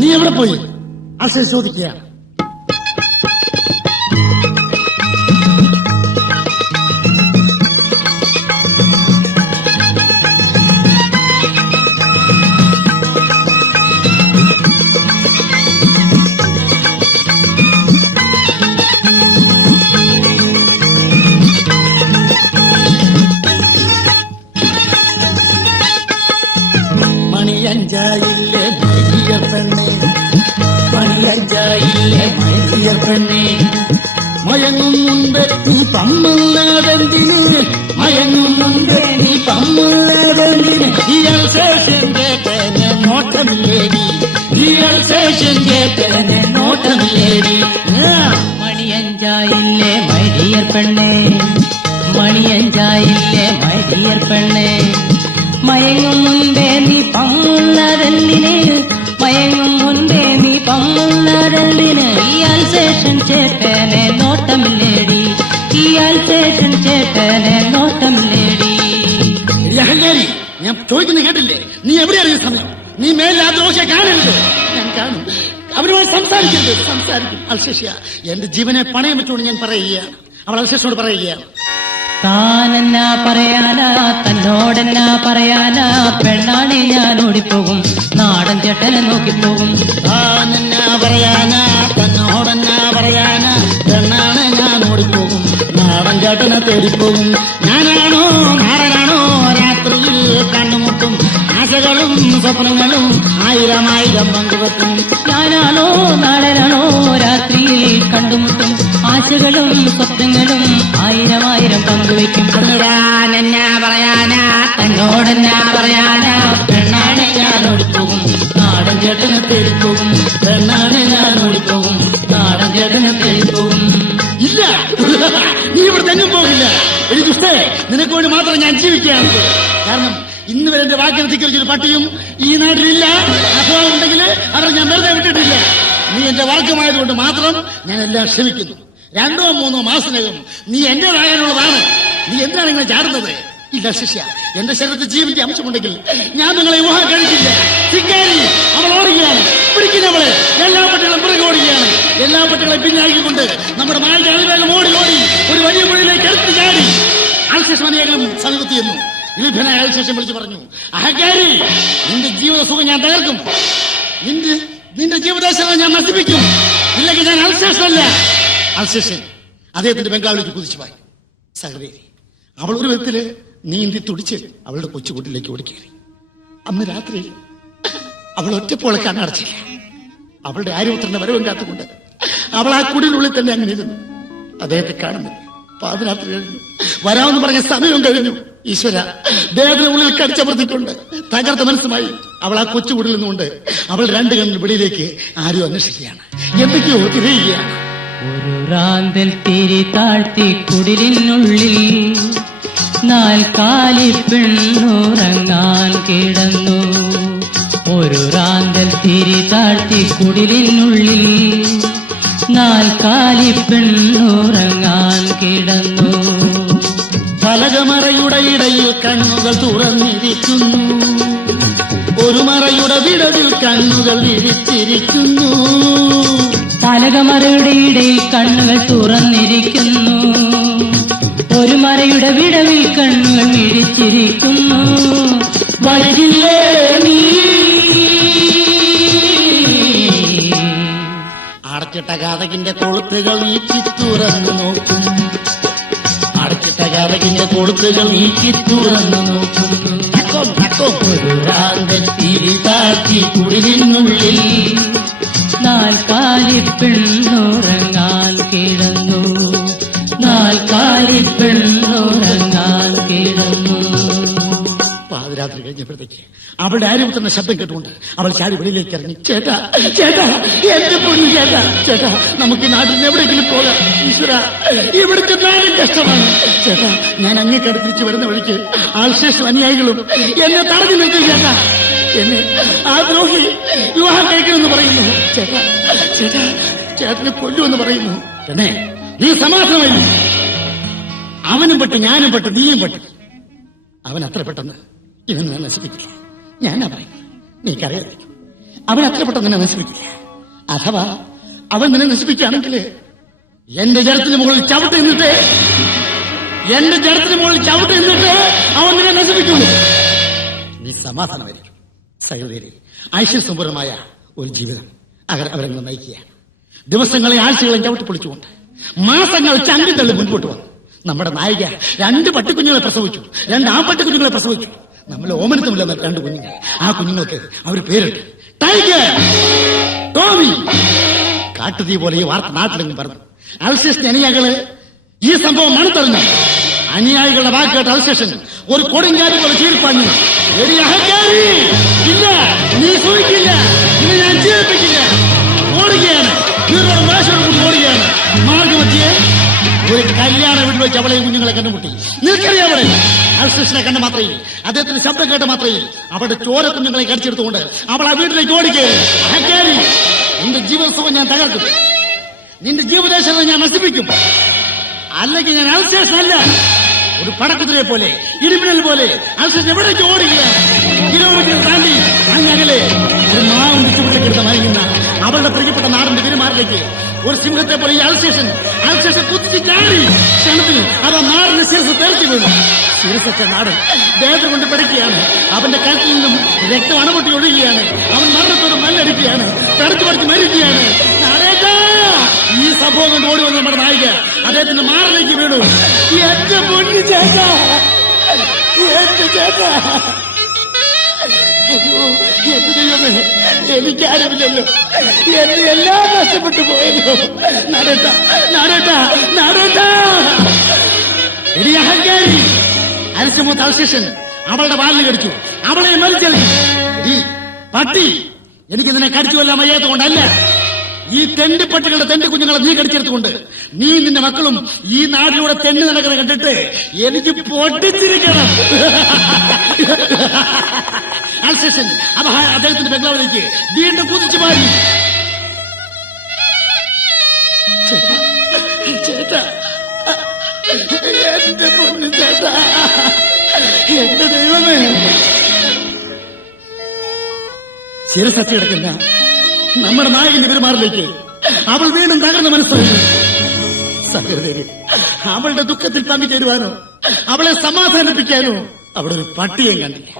നീ എവിടെ പോയി? അൽസേഷ് ചോദിക്കുക. മണിയഞ്ചായില്ലേ മൈലിയ പെണ്ണേ, മണിയഞ്ചായില്ലേ മൈലിയ പെണ്ണേ, മയങ്ങുന്നുണ്ട് നീ പമ്മുള്ളതെന്തിന്, മയങ്ങുന്നുണ്ട് നീ പമ്മുള്ളതെന്തിന്, ഈ അൽസേഷന്റെ പേര് നോട്ടമില്ലേടി, ഈ അൽസേഷന്റെ പേര് നോട്ടമില്ലേടി. മണിയഞ്ചായില്ലേ മൈലിയ പെണ്ണേ, മണിയഞ്ചായില്ലേ മൈലിയ പെണ്ണേ, മയങ്ങും മുൻപേ നീ പമ്മുള്ളതെന്തിന്, മയങ്ങും മുൻപേ നീ പമ്മുള്ളതെന്തിന്, ഈ അൽസേഷൻ ചേട്ടനെ നോട്ടമില്ലേടി, ഈ അൽസേഷൻ ചേട്ടനെ നോട്ടമില്ലേടി. അഹങ്കാരി, ഞാൻ ചോദിക്കുന്നത് കേട്ടില്ലേ? നീ എവിടെയാണ് സമയം? നീ മേലെ ആ ദോശ കാണരുത്. ഞാൻ കാണും, അവരോട് സംസാരിക്കരുത്. സംസാരിക്കും. അൽസേഷ്യ എന്റെ ജീവനെ പണയം വെച്ചുകൊണ്ട് ഞാൻ പറയുക. അവൾ അൽസേഷിനോട് പറയുക, താനെന്നാ പറയാനാ, തന്നോടെന്നാ പറയാനാ, പെണ്ണാണെ ഞാൻ ഓടിപ്പോകും, നാടൻ ചേട്ടനെ നോക്കിപ്പോകും. താനെന്നാ പറയാനാ, തന്നോടെന്നാ പറയാനാ, പെണ്ണാണ് ഞാൻ ഓടിപ്പോകും, നാടൻ ചേട്ടനെ തേടിപ്പോകും. ഞാനാണോ നാടനാണോ രാത്രിയിൽ കണ്ടുമുട്ടും, ആശകളും സ്വപ്നങ്ങളും ആയിരം ആയിരം പങ്കുവെക്കും. ഞാനാണോ നാടനാണോ രാത്രിയിൽ കണ്ടുമുട്ടും, ആശകളും സ്വപ്നങ്ങളും ആയിരം ആയിരം പങ്കുവയ്ക്കും. താനെന്നാ പറയാനാ, തന്നോടെന്നാ പറയാനാ, പെണ്ണാണെ ഞാൻ ഓടിപ്പോകും, നാടൻ ചേട്ടനെ തേടിപ്പോകും, പെണ്ണാണെ ഞാൻ ഓടിപ്പോകും, നാടൻ ചേട്ടനെ തേടിപ്പോകും. ഇല്ല, നീ ഇവിടെ തെങ്ങും പോകില്ല. എനിക്ക് നിനക്ക് വേണ്ടി മാത്രം ഞാൻ ജീവിക്കുകയാണ്. കാരണം ഇന്ന് വരെ എന്റെ വാക്കിന് ധിക്കരിച്ചൊരു പട്ടിയും ഈ നാട്ടിലില്ല. അഥവാ ഉണ്ടെങ്കിൽ അവർ ഞാൻ വെറുതെ വിട്ടിട്ടില്ല. നീ എന്റെ വർഗമായതുകൊണ്ട് മാത്രം ഞാൻ എല്ലാം ക്ഷമിക്കുന്നു. 2-3 മാസത്തിനകം നീ എന്റേതാകാനുള്ളതാണ്. നീ എന്തിനാണ് ഇങ്ങനെ ചാടുന്നത്? ഇല്ല ശിഷ്യ, എന്റെ ശരീരത്തിൽ ജീവന്റെ അംശമുണ്ടെങ്കിൽ ഞാൻ നിങ്ങളെ വിവാഹം കഴിക്കില്ല. ധിക്കാരി, അവൾ ഓടുകയാണ്, പിടിക്കുന്നവളെ. എല്ലാ പട്ടികളും പിറകെ ഓടുകയാണ്. എല്ലാ പട്ടികളെ പിന്നാക്കിക്കൊണ്ട് നമ്മുടെ മാലിക അണിവേഗം ഓടി ഓടി ഒരു വലിയ മുറിയിലേക്ക് എടുത്തു ചാടി. അൽസേഷ് അനേകം സമീപത്തിയെന്നു. വിൽഭനായ അൽസേഷൻ വിളിച്ചു പറഞ്ഞു, അഹങ്കാരി, നിന്റെ ജീവിത സുഖം ഞാൻ തകർക്കും, നിന്റെ ജീവിതശാല ഞാൻ നശിപ്പിക്കും. ഇല്ലെങ്കിൽ ഞാൻ അൽസേഷനല്ല. അൽസേഷൻ അദ്ദേഹത്തിന്റെ ബംഗ്ലാവിലേക്ക് കുതിച്ചുപോയി. സഹദേവി, അവൾ ഒരു വിധത്തില് നീന്തി തുടിച്ച് അവളുടെ കൊച്ചുകൂട്ടിലേക്ക് ഓടിക്കേറി. അന്ന് രാത്രി അവൾ ഒറ്റപ്പോളെ കണ്ണടച്ചില്ല. അവളുടെ ആരോഗ്യത്തിന്റെ വരവും കാത്തുകൊണ്ട് അവൾ ആ കുടിലുള്ളിൽ തന്നെ അങ്ങനെ ഇരുന്നു. അദ്ദേഹത്തെ കാണുന്നില്ല. പാതിരാത്രി കഴിഞ്ഞു, വരാമെന്ന് പറഞ്ഞ സമയവും കഴിഞ്ഞു. ഈശ്വര, ദേഹത്തിന് ഉള്ളിൽ കടിച്ചമർത്തിക്കൊണ്ട് തകർത്ത മനസ്സുമായി അവൾ ആ കൊച്ചുകുടിൽ നിന്നുകൊണ്ട് അവൾ 2 കണ്ണിന് വെളിയിലേക്ക് ആരും അന്വേഷിക്കുകയാണ്, എന്തൊക്കെയോ തിരയുകയാണ്. ഒരു റാന്തൽ തിരി താഴ്ത്തി കുടിലിനുള്ളിൽ 4 കാലി പെണ്ണുറങ്ങാൻ കിടന്നു. ഒരു റാന്തൽ തിരി താഴ്ത്തി കുടിലിനുള്ളിൽ 4 കാലി പെണ്ണുറങ്ങാൻ കിടന്നു. പലകമറയുടെ ഇടയിൽ കണ്ണുകൾ തുറന്നിരിക്കുന്നു, ഒരു മറയുടെ വിടവിൽ കണ്ണുകൾ വിരിച്ചിരിക്കുന്നു. പലകമറയുടെ ഇടയിൽ കണ്ണുകൾ തുറന്നിരിക്കുന്നു, ഒരു മറയുടെ വിടവിൽ കണ്ണുകൾ മിഴിച്ചിരിക്കുന്നു. വഴിയില്ലേ നീ അടച്ചിട്ട കഥകിന്റെ കൊളുത്തുകൾ നീക്കി തുറന്നു നോക്കും, അടച്ചിട്ട കഥകിന്റെ കൊളുത്തുകൾ നീക്കി തുറന്നു നോക്കും. ഒരു റാന്തൽ തിരി താഴ്ത്തി കുടിലിനുള്ളിൽ 4 കാലി പെണ്ണുറങ്ങാൻ കിടന്നു, 4 കാലി പെണ്ണുറങ്ങാൻ കിടന്നു. പാതിരാത്രി കഴിഞ്ഞപ്പോഴത്തേക്ക് അവളുടെ ആരോഗ്യത്തിന്റെ ശബ്ദം കേട്ടുകൊണ്ട് അവൾ ചാടി വെളിയിലേക്ക് ഇറങ്ങി. ചേട്ടാ, ചേട്ടാ, എന്റെ പൊന്നു ചേട്ടാ, ചേട്ടാ, നമുക്ക് ഈ നാട്ടിൽ നിന്ന് എവിടെയെങ്കിലും പോകാം. ഈശ്വര, ഇവിടുത്തെ നാടും കഷ്ടമാണ്. ചേട്ടാ, ഞാൻ അങ്ങേക്കടുത്തിരിച്ച് വരുന്ന വഴിക്ക് ആൾശേഷം അനുയായികളും എന്നെ തടഞ്ഞു നിർത്തി. ചേട്ടാ, എന്നെ ആ ദ്രോഹി വിവാഹം കഴിക്കണമെന്ന് പറയുന്നു. ചേട്ടാ, ചേട്ടാ, ചേട്ടനെ കൊല്ലുമെന്ന് പറയുന്നു. എന്നെ നീ സമാധാനമായി. അവനും പെട്ട്, ഞാനും പെട്ട്, നീയും പെട്ട്. അവൻ അത്ര പെട്ടെന്ന് ഇവൻ ഞാൻ നശിപ്പിക്കില്ല. ഞാനാ പറയുന്നത്, നീക്കറിയാം. അവൻ അത്ര പെട്ടെന്ന് നിന്നെ നശിപ്പിക്കില്ല. അഥവാ അവൻ നിന്നെ നശിപ്പിക്കുകയാണെങ്കിൽ എന്റെ ജഡത്തിന് മുകളിൽ ചവിട്ട് നിന്നിട്ട് അവൻ നിന്നെ നശിപ്പിക്കുന്നു. നീ സമാധാനമായിരിക്കും. സഹോദരി, ഐശ്വര്യസമ്പൂർണമായ ഒരു ജീവിതം അവരെങ്ങനെ നയിക്കുക. ദിവസങ്ങളെ ആഴ്ചകളെ ചവിട്ടിപ്പൊളിച്ചുകൊണ്ട് മാസങ്ങൾ ചങ്കി തള്ളി മുൻപോട്ട് വന്നു. നമ്മുടെ നായിക 2 പട്ടിക്കുഞ്ഞുങ്ങളെ പ്രസവിച്ചു, 2 ആൺപട്ടിക്കുഞ്ഞുങ്ങളെ പ്രസവിച്ചു. നമ്മൾ ഓമനത്തുമില്ലെന്ന 2 കുഞ്ഞുങ്ങൾ. ആ കുഞ്ഞുങ്ങൾക്ക് അവർ പേരിട്ട് ടൈഗർ, ടോമി. കാട്ടുതീ പോലെ ഈ വാർത്ത നാട്ടിലെങ്കിലും പറഞ്ഞു. അൽസേഷൻ അനുയായികള് ഈ സംഭവം മണത്തറിഞ്ഞു. അനുയായികളുടെ വാക്ക് കേട്ട അൽസേഷൻ ഒരു കൊടുങ്കാരി പോലെ ചീർപ്പാഞ്ഞു. ഇല്ല, നീ സൂക്ഷിക്കില്ല, ഇന്ന് ഞാൻ ജീവിപ്പിക്കില്ല. ഓടുകയാണ്, ഓടുകയാണ്. മാർഗമധ്യേ ഒരു കല്യാണ വീട്ടിൽ വെച്ച് അവളെ കുഞ്ഞുങ്ങളെ കണ്ടുമുട്ടി. നിൽക്കറിയാം അവിടെ അൽസേഷനെ കണ്ട മാത്രയിൽ, അദ്ദേഹത്തിന് ശബ്ദം കേട്ട മാത്രയിൽ അവളുടെ ചോര കുഞ്ഞുങ്ങളെ കടിച്ചെടുത്തുകൊണ്ട് അവൾ ആ വീട്ടിലേക്ക് ഓടുകയാണ്. നിന്റെ ജീവിതസുഖം ഞാൻ തകർക്കും, നിന്റെ ജീവിതേശത്തെ ഞാൻ നശിപ്പിക്കും. അല്ലെങ്കിൽ ഞാൻ അൽസേഷൻ അല്ല, ഒരു പടക്കുതിരെ പോലെ, ഇടിമിന്നൽ പോലെ അൽസേഷൻ എവിടേക്ക് ഓടുകയാണ്. കിലോമീറ്റർ താണ്ടി അങ്ങകലെ ഒരു മാവും വിട്ടുപിടിക്കെടുത്ത മരിക്കുന്ന അവളുടെ പ്രിയപ്പെട്ട നാടിന്റെ പെരുമാറിലേക്ക് ഒരു സിംഹത്തെ പോലെ ഈ അൽസേഷൻ കുത്തിച്ച് ചാടി. ക്ഷണത്തിൽ അവ നാടിന് ശിരസ് തേർത്തി വീണു. ശിരസൊക്കെ നാടൻ വേദന കൊണ്ട് പിടയ്ക്കുകയാണ്. അവന്റെ കഴുത്തിൽ നിന്നും രക്തം അണപൊട്ടി ഒഴുകുകയാണ്. അവൻ മരണത്തോട് മല്ലടിക്കുകയാണ്, തടുത്തു പഠിച്ച് മരിക്കുകയാണ്. ഈ സംഭവം കൊണ്ട് ഓടി വന്ന നമ്മുടെ നായിക അദ്ദേഹത്തിന്റെ മാറിലേക്ക് വീണു. എന്റെ പൊന്നു ചേട്ടാ, എന്റെ ചേട്ടാ, എന്റെ ദൈവമേ, എനിക്കാരുമില്ലല്ലോ, എന്നെ എല്ലാം നഷ്ടപ്പെട്ടു പോയല്ലോ. എടി അഹങ്കാരി, അരിശമൂത്ത അൽസേഷൻ അവളുടെ വാലിന് കടിച്ചു, അവളെ മരിച്ചെളിച്ചു. പട്ടി, എനിക്കിതിനെ കടിച്ചു കൊല്ലാൻ വയ്യാത്ത കൊണ്ടല്ല, ഈ തെണ്ടിപ്പട്ടികളുടെ തെണ്ടി കുഞ്ഞുങ്ങളെ നീ കടിച്ചെടുത്തുകൊണ്ട് നീ നിന്റെ മക്കളും ഈ നാടിലൂടെ തെണ്ടി നടക്കുന്നത് കണ്ടിട്ട് എനിക്ക് പൊട്ടിച്ചിരിക്കണം. അൽസേഷൻ അദ്ദേഹത്തിന്റെ ബംഗ്ലാവിലേക്ക് വീണ്ടും കുതിച്ചു മാറി. ചേട്ടാ, എന്റെ പൊന്നു ചേട്ടാ, എന്റെ ദൈവമേ. ശിരസത്തി കിടക്കുന്ന നമ്മുടെ നായകന്റെ പെരുമാറിലേക്ക് അവൾ വീണ്ടും തകർന്ന മനസ്സായിരുന്നു. സഹോദരി, അവളുടെ ദുഃഖത്തിൽ പങ്കുചേരുവാനോ അവളെ സമാധാനിപ്പിക്കാനോ അവിടെ ഒരു പട്ടിയും കണ്ടില്ല.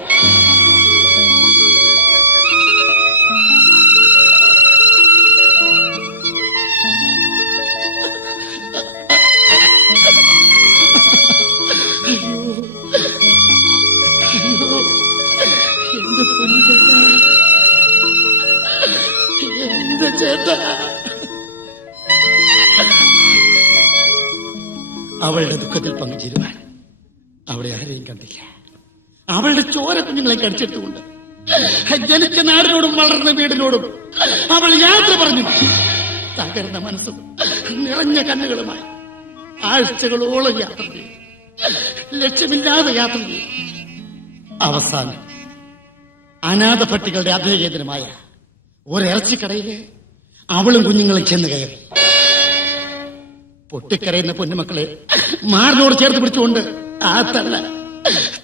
അവളുടെ ദുഃഖത്തിൽ പങ്കുചേരുവാൻ അവിടെ ആരെയും കണ്ടില്ല. അവളുടെ ചോര കുഞ്ഞുങ്ങളെ കടിച്ചെടുത്തുകൊണ്ട് ജനിച്ച നാടിനോടും വളർന്ന വീടിനോടും അവൾ യാത്ര പറഞ്ഞു. തകർന്ന മനസ്സും നിറഞ്ഞ കണ്ണുകളുമായി ആഴ്ചകളോളം യാത്ര ചെയ്തു, ലക്ഷ്യമില്ലാതെ യാത്ര ചെയ്തു. അവസാനം അനാഥ പട്ടികളുടെ അഭയകേന്ദ്രമായ ഒരിറച്ചിക്കടയില് അവളും കുഞ്ഞുങ്ങളും ചെന്ന് കയറി. പൊട്ടിക്കരയുന്ന പൊന്നുമക്കളെ മാറിനോട് ചേർത്ത് പിടിച്ചുകൊണ്ട് ആ തള്ള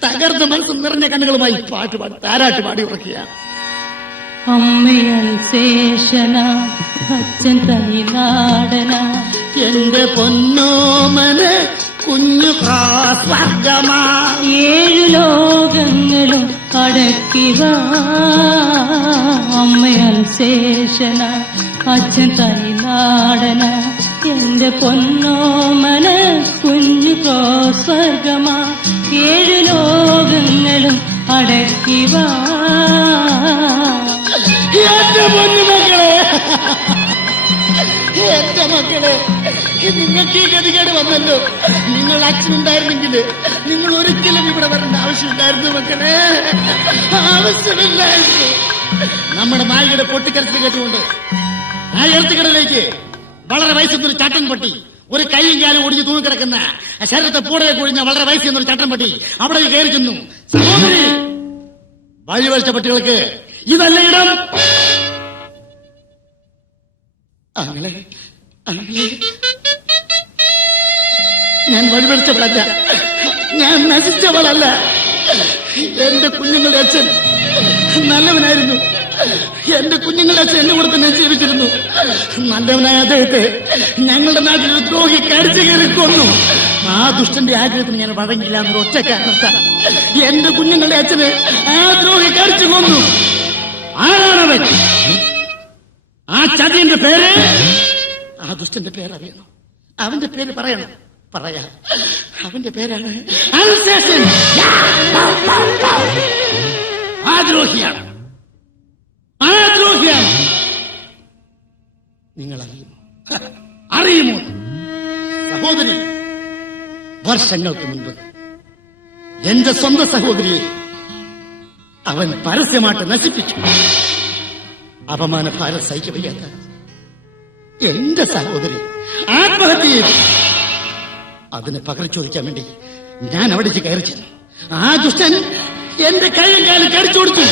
തകർന്ന മനസ്സും നിറഞ്ഞ കണ്ണുകളുമായി പാട്ടുപാടി താരാട്ട് പാടി ഉറക്കുകയാണ്. അമ്മയൽസേഷന അച്ഛൻ തനിനാടന എന്റെ പൊന്നോമന് കുഞ്ഞു സ്വർഗമാ 7 ലോകങ്ങളും അടക്കിവ. അമ്മയൽസേഷന അച്ഛൻ തനിനാടന എന്റെ പൊന്നോമന കുഞ്ഞു സ്വർഗമാ 7 ലോകങ്ങളും അടക്കിവ. എന്റെ പൊന്നുമക്കളെ, എന്റെ മക്കളെ, നിങ്ങൾക്ക് ഈ ഗതികേട് വന്നല്ലോ. നിങ്ങൾ അച്ഛനുണ്ടായിരുന്നെങ്കിൽ നിങ്ങൾ ഒരിക്കലും ഇവിടെ വരേണ്ട ആവശ്യമില്ലായിരുന്നു മക്കളെ, ആവശ്യമില്ലായിരുന്നു. നമ്മുടെ നായകയുടെ പൊട്ടിക്കരത്തിൽ കേട്ടുകൊണ്ട് ആ എഴുത്തുകടയിലേക്ക് വളരെ വയസ്സെന്നൊരു ചാട്ടൻ പട്ടി, ഒരു കൈയും കാലും ഒടിഞ്ഞ് തൂങ്ങിക്കിടക്കുന്ന ശരീരത്തെ പൂടയെ കൊഴിഞ്ഞ വളരെ വയസ്സെന്നൊരു ചാട്ടൻ പട്ടി അവിടെ കയറി ചെന്നു. സഹോദരി, വഴിവഴിച്ച പട്ടികൾക്ക് ഇതല്ല ഇടം. അങ്ങനെ ഞാൻ വഴിവഴിച്ചവളല്ല, ഞാൻ നശിച്ചവളല്ല. എന്റെ കുഞ്ഞുങ്ങളുടെ അച്ഛൻ നല്ലവനായിരുന്നു, എന്റെ കുഞ്ഞുങ്ങളെ അച്ഛൻ എന്നെ കൂടെ തന്നെ ജീവിച്ചിരുന്നു. നല്ലവനായ അദ്ദേഹത്തെ ഞങ്ങളുടെ നാട്ടിൽ ഒരു ദ്രോഹി കടിച്ചു കയറി കൊന്നു. ആ ദുഷ്ടന്റെ ആഗ്രഹത്തിന് ഞാൻ വഴങ്ങില്ല എന്നൊരു ഒറ്റ കാരണത്താൽ എന്റെ കുഞ്ഞുങ്ങളുടെ അച്ഛന് ആ ദ്രോഹി കടിച്ചു കൊന്നു. ആരാണവൻ? ആ ചതിയന്റെ പേര്, ആ ദുഷ്ടന്റെ പേരറിയണം. അവന്റെ പേര് പറയണം. പറയാ, അവന്റെ പേരാണ് അൽസേഷൻ. ആ ദ്രോഹിയാണ്, ആ ദ്രോഹിയാണ്. നിങ്ങൾ അറിയുമോ സഹോദരി? വർഷങ്ങൾക്ക് മുൻപ് എന്റെ സ്വന്തം സഹോദരിയെ അവൻ പരസ്യമായിട്ട് നശിപ്പിച്ചു. അപമാനഭാരം സഹിക്കവയ്യാത്ത എന്റെ സഹോദരി ആത്മഹത്യ ചെയ്തു. അതിന് പകരം ചോദിക്കാൻ വേണ്ടി ഞാൻ അവിടേക്ക് കയറി ചെന്നു. ആ ദുഷ്ടൻ എന്റെ കൈയും കാലും കടിച്ചു കൊടുത്തു.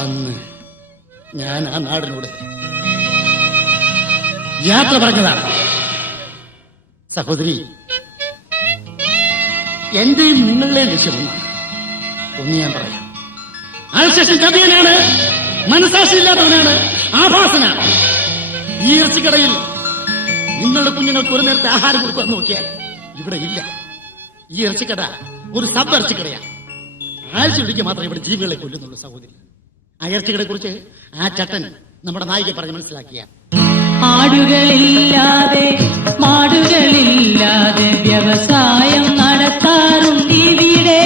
അന്ന് ഞാൻ ആ നാടിനോട് യാത്ര പറഞ്ഞതാണ്. സഹോദരി, എന്റെയും നിങ്ങളുടെയും ലക്ഷ്യമൊന്നാണ്. ഒന്ന് ഞാൻ പറയാം, അൽസേഷൻ ചതിയനാണ്, മനസാക്ഷിയില്ലാത്തവനാണ്, ആഭാസനാണ്. ഈ ഇറച്ചിക്കടയിൽ നിങ്ങളുടെ കുഞ്ഞുങ്ങൾക്ക് ഒരു നേരത്തെ ആഹാരം കൊടുക്കാൻ നോക്കിയാൽ ഇവിടെ ഇല്ല. ഈ ഇറച്ചിക്കട ഒരു സബ് ഇറച്ചിക്കടയാണ്. ആഴ്ചയൊരിക്കൽ മാത്രമേ ഇവിടെ ജീവികളെ കൊല്ലുന്നുള്ളൂ. സഹോദരി, ആ ഇറച്ചിക്കടയെ കുറിച്ച് ആ ചട്ടൻ നമ്മുടെ നായിക പറഞ്ഞ് മനസ്സിലാക്കിയ ആടുകളില്ലാതെ മാടുകളില്ലാതെ വ്യവസായം നടത്താറുണ്ടിവിടെ.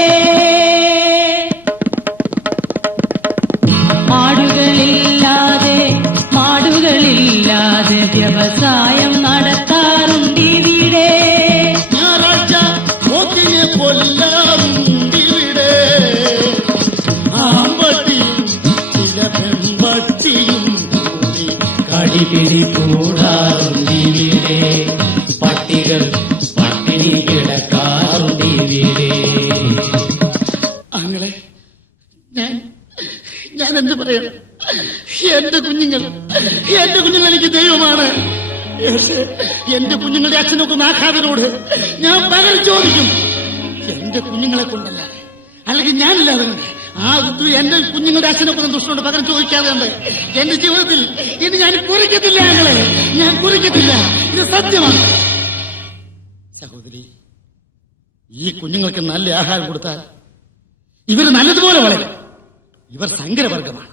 ആടുകളില്ലാതെ മാടുകളില്ലാതെ വ്യവസായം നടത്താറുണ്ടിവിടെ. ഞായറാഴ്ച പോക്കിനെ കൊല്ലാറുണ്ടിവിടെ. ആമ്പട്ടിയും ചില പെമ്പട്ടിയും കൂടി കടിപിടി കൂടാറുണ്ടിവിടെ. പട്ടികൾ പട്ടിണി കിടക്കാറുണ്ടിവിടെ. അങ്ങനെ ഞാൻ എന്ത് പറയണം? എന്റെ കുഞ്ഞുങ്ങൾ എനിക്ക് ദൈവമാണ്. എന്റെ കുഞ്ഞുങ്ങളുടെ അച്ഛനൊക്കെ നാഖാതനോട് ഞാൻ പകരം ചോദിക്കും. എന്റെ കുഞ്ഞുങ്ങളെ കൊണ്ടല്ല, അല്ലെങ്കിൽ ഞാനില്ലാതെ ആ എന്റെ കുഞ്ഞുങ്ങളുടെ അച്ഛനൊക്കെ ദുഷ്ടനോട് പകരം ചോദിക്കാതെ ഉണ്ട് എന്റെ ജീവിതത്തിൽ ഇത് ഞാൻ കുറിക്കത്തില്ല. ഞാൻ കുറിക്കത്തില്ല. ഇത് സത്യമാണ്. സഹോദരി, ഈ കുഞ്ഞുങ്ങൾക്ക് നല്ല ആഹാരം കൊടുത്താൽ ഇവർ നല്ലതുപോലെ വളരും. ഇവർ സങ്കരവർഗമാണ്.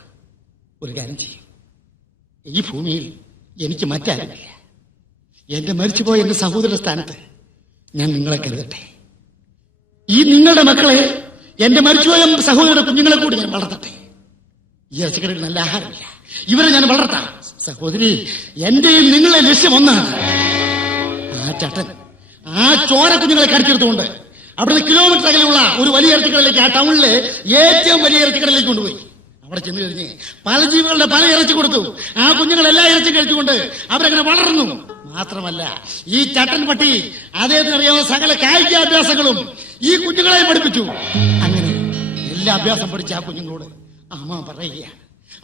ഒരു കാര്യം ചെയ്യും, ഈ ഭൂമിയിൽ എനിക്ക് മറ്റാരുമില്ല. എന്റെ മരിച്ചുപോയ എന്റെ സഹോദര സ്ഥാനത്ത് ഞാൻ നിങ്ങളെ കരുതട്ടെ. ഈ നിങ്ങളുടെ മക്കളെ, എന്റെ മരിച്ചുപോയ സഹോദരയുടെ കുഞ്ഞുങ്ങളെ കൂടി ഞാൻ വളർത്തട്ടെ. ഈ ഇറച്ചിക്കടയിൽ നല്ല ആഹാരമില്ല, ഇവരെ ഞാൻ വളർത്താം. സഹോദരി, എന്റെയും നിങ്ങളെ ലക്ഷ്യം ഒന്നാണ്. ആ ചട്ടൻ ആ ചോര കുഞ്ഞുങ്ങളെ കടിച്ചെടുത്തുകൊണ്ട് അവിടുന്ന് കിലോമീറ്റർ അകലെയുള്ള ഒരു വലിയ ഇറച്ചിക്കടയിലേക്ക്, ആ ടൗണിലെ ഏറ്റവും വലിയ ഇറച്ചിക്കടയിലേക്ക് കൊണ്ടുപോയി. അവിടെ ചെന്ന് കഴിഞ്ഞ് പല ജീവികളുടെ പല ഇറച്ചി കൊടുത്തു. ആ കുഞ്ഞുങ്ങളെല്ലാം ഇറച്ചി കഴിച്ചുകൊണ്ട് അവരങ്ങനെ വളർന്നു. മാത്രമല്ല, ഈ ചട്ടൻ പട്ടി അദ്ദേഹത്തിന് അറിയാവുന്ന സകല കായികാഭ്യാസങ്ങളും ഈ കുഞ്ഞുങ്ങളെ പഠിപ്പിച്ചു. അങ്ങനെ എല്ലാ അഭ്യാസം പഠിച്ച ആ കുഞ്ഞുങ്ങളോട് അമ്മ പറയുക,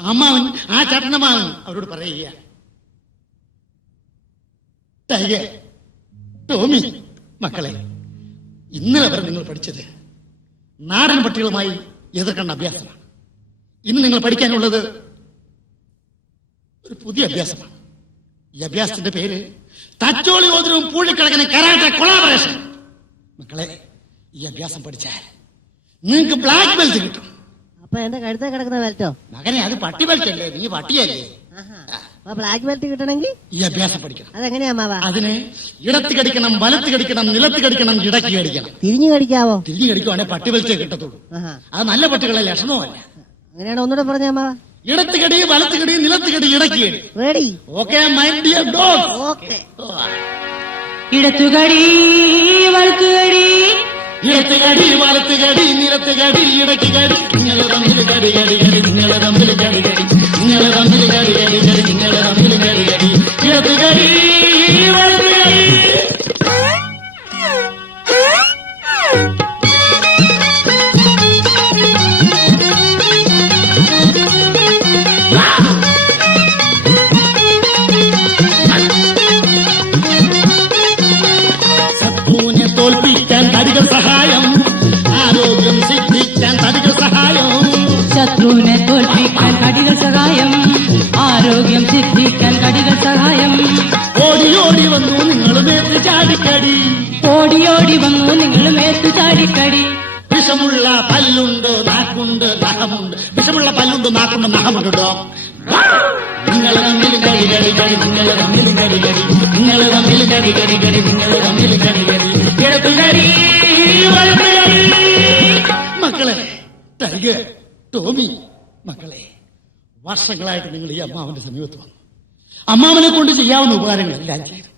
അമ്മാവൻ ആ ചട്ടനമാവൻ അവരോട് പറയുക, ടൈഗർ, ടോമി, മക്കളെ, ഇന്നലെ വരെ നിങ്ങൾ പഠിച്ചത് നാടൻ പട്ടികളുമായി എതിർക്കേണ്ട അഭ്യാസമാണ്. ഇന്ന് നിങ്ങൾ പഠിക്കാനുള്ളത് ഒരു പുതിയ അഭ്യാസമാണ്. ഈ അഭ്യാസത്തിന്റെ പേര് തച്ചോളി ഓതിരവും പൂഴിക്കിഴങ്ങനെ കരാട്ട കൊളാബറേഷൻ. മക്കളെ, ഈ അഭ്യാസം പഠിച്ചാൽ നിങ്ങൾക്ക് ബ്ലാക്ക് ബെൽറ്റ് കിട്ടും. അപ്പൊ എന്റെ കഴുത്തേ കിടക്കുന്ന ബെൽറ്റോ? മകനെ, അത് പട്ടി ബെൽറ്റ് അല്ലേ, നീ പട്ടിയല്ലേ. അപ്പൊ ബ്ലാക്ക് ബെൽറ്റ് കിട്ടണമെങ്കിൽ ഈ അഭ്യാസം പഠിക്കണം. അതെങ്ങനെയാ മാവാ? അതിന് ഇടത്ത് കടിക്കണം, വലത്ത് കടിക്കണം, നിലത്ത് കടിക്കണം, ഇടയ്ക്ക് കടിക്കണം. തിരിഞ്ഞു കടിക്കാവോ? തിരിഞ്ഞു കടിക്കുവാണെങ്കിൽ പട്ടി ബെൽറ്റേ കിട്ടത്തുള്ളൂ. അത് നല്ല പട്ടികളെ ലക്ഷണമല്ല. അങ്ങനെയാണ്, ഒന്നുകൂടെ പറഞ്ഞാ മാവാ. ഇടത്ത് കടി, വലത്ത് കടി, നിലത്ത് കടി, ഇടയ്ക്ക് കടി. Ready? Okay my dear dog. Okay. ഇടത്തുകടി വലത്തുകടി, ഇടത്തുകടി, വലത്തുകടി, നിലത്തുകടി, ഇടയ്ക്ക് കടി. നിങ്ങളെ തമ്മിൽ കടി കടി കടി, നിങ്ങളെ തമ്മിൽ കടി കടി, നിങ്ങളെ തമ്മിൽ കടി കടി കടി, നിങ്ങളെ തമ്മിൽ കടി കടി. ഇടത്തുകടി, വലത്തുകടി. ശത്രുവിനെ തോൽപ്പിക്കാൻ തടികൾ സഹായം, ആരോഗ്യം സിദ്ധിക്കാൻ തടികൾ സഹായം. ശത്രുവിനെ തോൽപ്പിക്കാൻ സിദ്ധിക്കാൻ കടികൾ സഹായം, ആരോഗ്യം സിദ്ധിക്കാൻ കടികൾ സഹായം. ഓടി ഓടി വന്നു നിങ്ങൾ മേത്ത് ചാടിക്കടി, ഓടി ഓടി വന്നു നിങ്ങൾ മേത്തു ചാടിക്കടി. വിഷമുള്ള പല്ലുണ്ട് നാക്കുണ്ട് നഖമുണ്ട്, വിഷമുള്ള പല്ലുണ്ട് നാക്കുണ്ട് നഖമുണ്ടോ? നിങ്ങൾ തമ്മിൽ കടി കടി കടി, നിങ്ങൾ തമ്മിൽ കടി കടി, നിങ്ങൾ തമ്മിൽ കടി കടി കടി, നിങ്ങൾ തമ്മിൽ കടി കടി, ഇടത്തു കടി വലത്തു കടി. മക്കളെ ടൈഗർ, ടോമി, മക്കളെ വർഷങ്ങളായിട്ട് നിങ്ങൾ ഈ അമ്മാവന്റെ സമീപത്ത് വന്നു. അമ്മാവനെ കൊണ്ട് ചെയ്യാവുന്ന ഉപകാരങ്ങളെല്ലാം ചെയ്തു.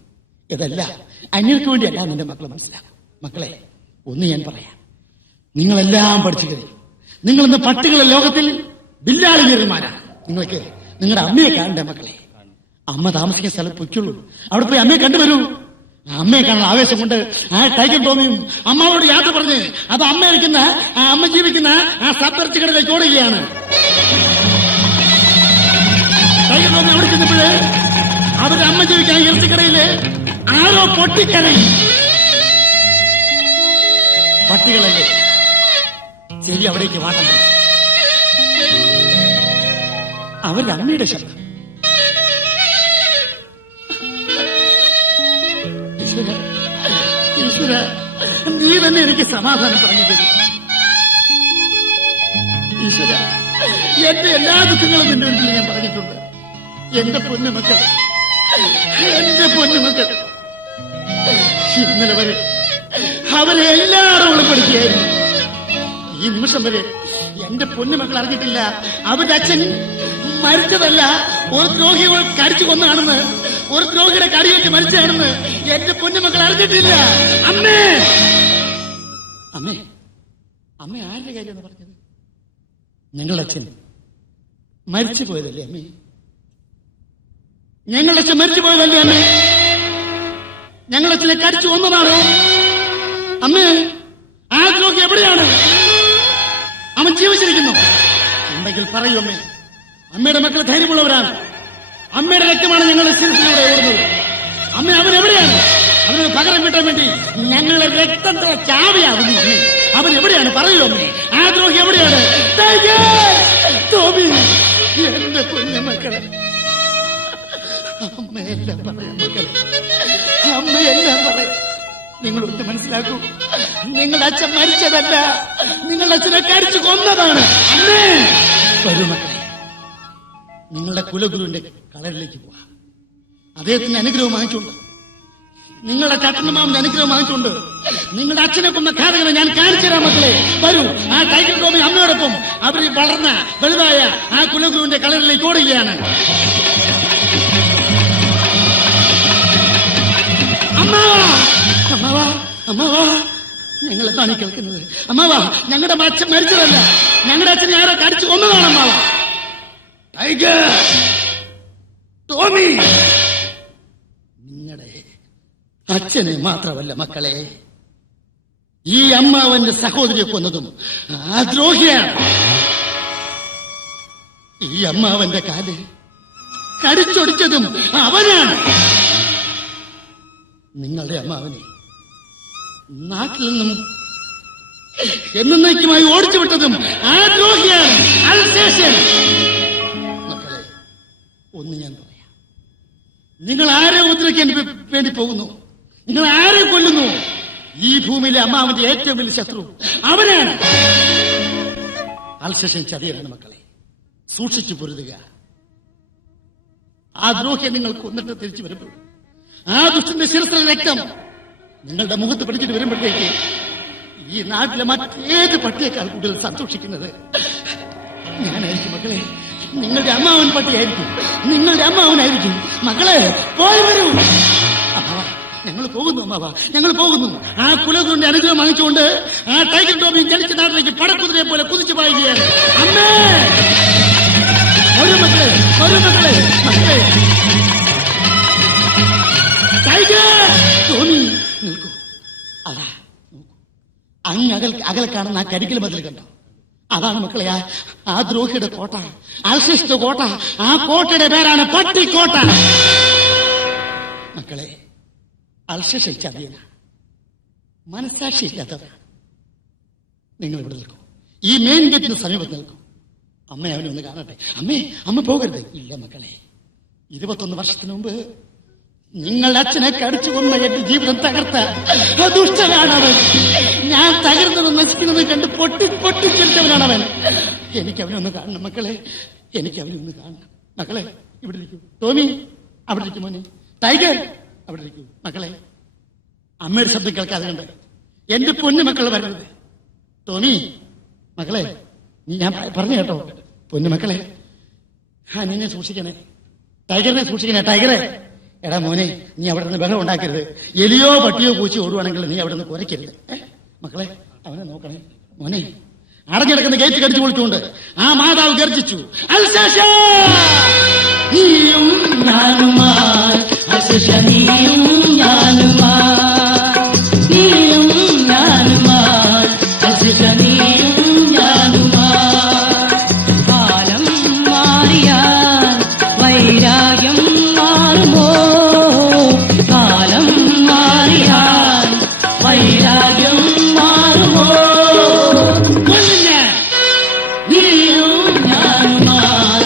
ഇതെല്ലാം അന്യർക്ക് വേണ്ടിയല്ല നിന്റെ മക്കളെ മനസ്സിലാക്കും. മക്കളെ ഒന്ന് ഞാൻ പറയാം, നിങ്ങളെല്ലാം പഠിച്ചു കഴിയും. നിങ്ങളിന്ന് പട്ടികളുടെ ലോകത്തിൽ ബില്ലാളിമാരാണ്. നിങ്ങൾക്ക് നിങ്ങളുടെ അമ്മയെ കാണണ്ടേ മക്കളെ? അമ്മ താമസിക്കുന്ന സ്ഥലത്ത് പൊയ്ക്കുള്ളൂ, അവിടെ പോയി അമ്മയെ കണ്ടുവരൂ. അമ്മയെ കാണാൻ ആവേശം കൊണ്ട് ആ ടൈഗർ ടോമിയും അമ്മാവോട് യാത്ര പറഞ്ഞ് അത് അമ്മ ഇരിക്കുന്ന അമ്മ ജീവിക്കുന്ന ആ സബ്ബർച്ച് കടയിലേക്ക് ഓടുകയാണ്. ടൈഗർ ടോമി അവിടെ ചെന്നപ്പോഴേ അവരുടെ അമ്മ ജീവിക്കാൻ ഇറച്ചിക്കടയില് ആരോ പൊട്ടിക്കടയിൽ പട്ടികളല്ലേ ശരി അവിടേക്ക് വാട്ടം പിടിച്ചു. അവരുടെ അമ്മയുടെ ശബ്ദം. ഈശ്വര, ഈശ്വര, നീ തന്നെ എനിക്ക് സമാധാനം പറഞ്ഞു തരും. ഈശ്വര, എന്റെ എല്ലാ ദുഃഖങ്ങളും നിന്റെ മുന്നിൽ ഞാൻ പറഞ്ഞിട്ടുണ്ട്. എന്റെ പൊന്നുമക്കൾ, എന്റെ പൊന്നുമക്കൾ, ഇന്നലെ വരെ അവരെ എല്ലാവരും ഉൾപ്പെടുത്തിയായിരുന്നു. ഈ നിമിഷം വരെ എന്റെ പൊന്നുമക്കൾ അറിഞ്ഞിട്ടില്ല അവരുടെ അച്ഛൻ മരിച്ചതല്ല, ഒരു ദ്രോഹികൾ കടിച്ചു കൊന്നാണെന്ന്, ഒരു ദ്രോഹിയുടെ കടിയേറ്റ് മരിച്ചാണെന്ന് എന്റെ പൊന്നുമക്കൾ അറിഞ്ഞിട്ടില്ല. അമ്മേ, അമ്മേ, അമ്മ ആരുടെ കാര്യമാണ് പറഞ്ഞത്? ഞങ്ങളുടെ അച്ഛൻ മരിച്ചു പോയതല്ലേ അമ്മേ? ഞങ്ങളുടെ അച്ഛൻ മരിച്ചു പോയതല്ലേ അമ്മേ? ഞങ്ങളുടെ അച്ഛനെ കടിച്ചു കൊന്നതാണോ അമ്മേ? ആ ദ്രോഹി എവിടെയാണ്? അവൻ ജീവിച്ചിരിക്കുന്നു ഉണ്ടെങ്കിൽ പറയൂ അമ്മേ. അമ്മയുടെ മക്കൾ ധൈര്യമുള്ളവരാണ്. അമ്മയുടെ രക്തമാണ് ഞങ്ങളുടെ ശിരസിലൂടെ ഓടുന്നത്. അമ്മ അവൻ എവിടെയാണ്? അവന് പകരം കിട്ടാൻ വേണ്ടി ഞങ്ങളുടെ രക്തത്തെ ചാവിയാകുന്നു അമ്മേ. അവൻ എവിടെയാണ്? പറയൂ അമ്മേ. ആ ദ്രോഹി എവിടെയാണ്? ടോമി, എന്റെ കുഞ്ഞു മക്കളെ, അമ്മയെല്ലാം പറയാം മക്കളെ, അമ്മയെല്ലാം പറയാം. നിങ്ങളൊന്ന് മനസ്സിലാക്കൂ, നിങ്ങളുടെ അച്ഛൻ മരിച്ചതല്ല, നിങ്ങളുടെ അച്ഛനെ കടിച്ചു കൊന്നതാണ്. അമ്മേ, വരൂ മക്കളെ, നിങ്ങളുടെ കുലഗുരുവിന്റെ കളരിലേക്ക് പോവാം. അദ്ദേഹത്തിന്റെ അനുഗ്രഹം വാങ്ങിച്ചുകൊണ്ട്, നിങ്ങളുടെ ചട്ടന്മാവിന്റെ അനുഗ്രഹം വാങ്ങിച്ചുകൊണ്ട് നിങ്ങളുടെ അച്ഛനെ കൊന്ന കാരണങ്ങളെ ഞാൻ കാണിച്ചു തരാം മക്കളെ. വരൂ, ആ ടൈഗർ ടോമി അമ്മയോടൊപ്പം അവർ വളർന്ന വലുതായ ആ കുലഗുരുവിന്റെ കളരിലേക്ക് ഓടുകയാണ്. അമ്മാവാ, അമ്മാവാ, അമ്മാവാ, ഞങ്ങളെന്താണ് കേൾക്കുന്നത്? അമ്മാവാ, ഞങ്ങളുടെ അച്ഛൻ മരിച്ചതല്ല, ഞങ്ങളുടെ അച്ഛനെ ആരോ കടിച്ചു കൊന്നതാണ് അമ്മാവാ. ടൈഗർ ടോമി, നിങ്ങളുടെ അച്ഛനെ മാത്രമല്ല മക്കളെ, ഈ അമ്മാവന്റെ സഹോദരിയെ കൊന്നതും ആ ദ്രോഹിയാണ്. ഈ അമ്മാവന്റെ കാല് കടിച്ചൊടിച്ചതും അവനാണ്. നിങ്ങളുടെ അമ്മാവനെ നാട്ടിൽ നിന്നും എന്നേക്കുമായി ഓടിച്ചു വിട്ടതും ആ ദ്രോഹിയാണ്. മക്കളെ, ഒന്ന് ഞാൻ പറയാം, നിങ്ങൾ ആരെ ഉപദ്രവിക്കാൻ വേണ്ടി പോകുന്നു? നിങ്ങൾ ആരെ കൊല്ലുന്നു? ഈ ഭൂമിയിലെ അമ്മാവന്റെ ഏറ്റവും വലിയ ശത്രു അവനാണ്. അൽശേഷൻ ചതിയാണ് മക്കളെ, സൂക്ഷിച്ചു പൊരുതുക. ആ ദ്രോഹിയെ നിങ്ങൾ കൊന്നിട്ട് തിരിച്ചു വരുമ്പോൾ ആ ദുഷ്ടന്റെ ശിരസിലെ രക്തം നിങ്ങളുടെ മുഖത്ത് പിടിച്ചിട്ട് വരുമ്പോഴത്തേക്ക് ഈ നാട്ടിലെ മറ്റേത് പട്ടിയേക്കാൾ കൂടുതൽ സന്തോഷിക്കുന്നത് ഞാനായിരിക്കും മക്കളെ. നിങ്ങളുടെ അമ്മാവൻ പട്ടിയായിരിക്കും, നിങ്ങളുടെ അമ്മാവനായിരിക്കും. മക്കളെ, പോയി വരൂ. അമ്മാവ, ഞങ്ങൾ പോകുന്നു അമ്മാവ, ഞങ്ങൾ പോകുന്നു. ആ കുലകുരുവിന്റെ അനുഗ്രഹം വാങ്ങിച്ചുകൊണ്ട് ആ ടൈഗർ ടോമി ജനിച്ച നാട്ടിലേക്ക് പടക്കുതിരെ പോലെ കുതിച്ചു പായുകയാണ്. അമ്മേ, ഒരു മക്കളെ, ഒരു മക്കളെ, മക്കളെ, ടൈഗർ ടോമി നിൽക്കൂ. അതാ നോക്കൂ, അങ്ങ് അകലെ കാണുന്ന ആ കരിക്കൽ മതിൽ കണ്ടോ? അതാണ് മക്കളെ ആ ദ്രോഹിയുടെ കോട്ട, അൽശേഷിന്റെ കോട്ട. ആ കോട്ടയുടെ പേരാണ് പട്ടിക്കോട്ട. മക്കളെ, അൽശേഷൻ ചതിയനാണ്, മനസ്സാക്ഷിയില്ലാത്തവരാണ്. നിങ്ങൾ ഇവിടെ നിൽക്കും, ഈ മെയിൻ ഗേറ്റിന് സമീപത്ത് നിൽക്കും. അമ്മ അവനെ ഒന്ന് കാണട്ടെ. അമ്മ പോകരുത്. ഇല്ല മക്കളെ, 21 വർഷത്തിന് മുമ്പ് നിങ്ങളുടെ അച്ഛനെ കടിച്ചു കൊന്ന എന്റെ ജീവിതം തകർത്ത ദുഷ്ടനാണവൻ. ഞാൻ തകർന്നത് നശിക്കുന്നത് കണ്ട് പൊട്ടിച്ചിരിച്ചവനാണവൻ. എനിക്കവനെ ഒന്ന് കാണണം മക്കളെ, എനിക്കവനെ ഒന്ന് കാണണം. മക്കളെ ഇവിടെ ഇരിക്കൂ. ടോമി അവിടെ ഇരിക്കും. മോനെ ടൈഗർ അവിടെ ഇരിക്കൂ. മക്കളെ അമ്മയുടെ ശബ്ദം കേൾക്കാതെ കണ്ട് എന്റെ പൊന്നു മക്കൾ വരരുത്. ടോമി മക്കളെ, ഞാൻ പറഞ്ഞു കേട്ടോ. പൊന്നു മക്കളെ, നിന്നെ സൂക്ഷിക്കണേ, ടൈഗറിനെ സൂക്ഷിക്കണേ. ടൈഗറെ, എടാ മോനെ, നീ അവിടെ നിന്ന് ബഹളം ഉണ്ടാക്കരുത്. എലിയോ പട്ടിയോ പൂച്ചയോ ഓടുവാണെങ്കിൽ നീ അവിടെ നിന്ന് കുരയ്ക്കരുത്. മക്കളെ അവനെ നോക്കണേ. മോനെ, അടഞ്ഞെടുക്കുന്ന ഗേറ്റ് കടിച്ചു പൊളിച്ചുകൊണ്ട് ആ മാതാവ് ഗർജിച്ചു, നീയും ഞാനുമായി നീയും ഞാനുമായി, നീയും ഞാനുമായി നീയും ഞാനുമായി. കാലം മാറിയാൽ വൈരാഗ്യം മാറുമോ? കാലം മാറിയാൽ വൈരാഗ്യം മാറുമോ? നീയും ഞാനുമായി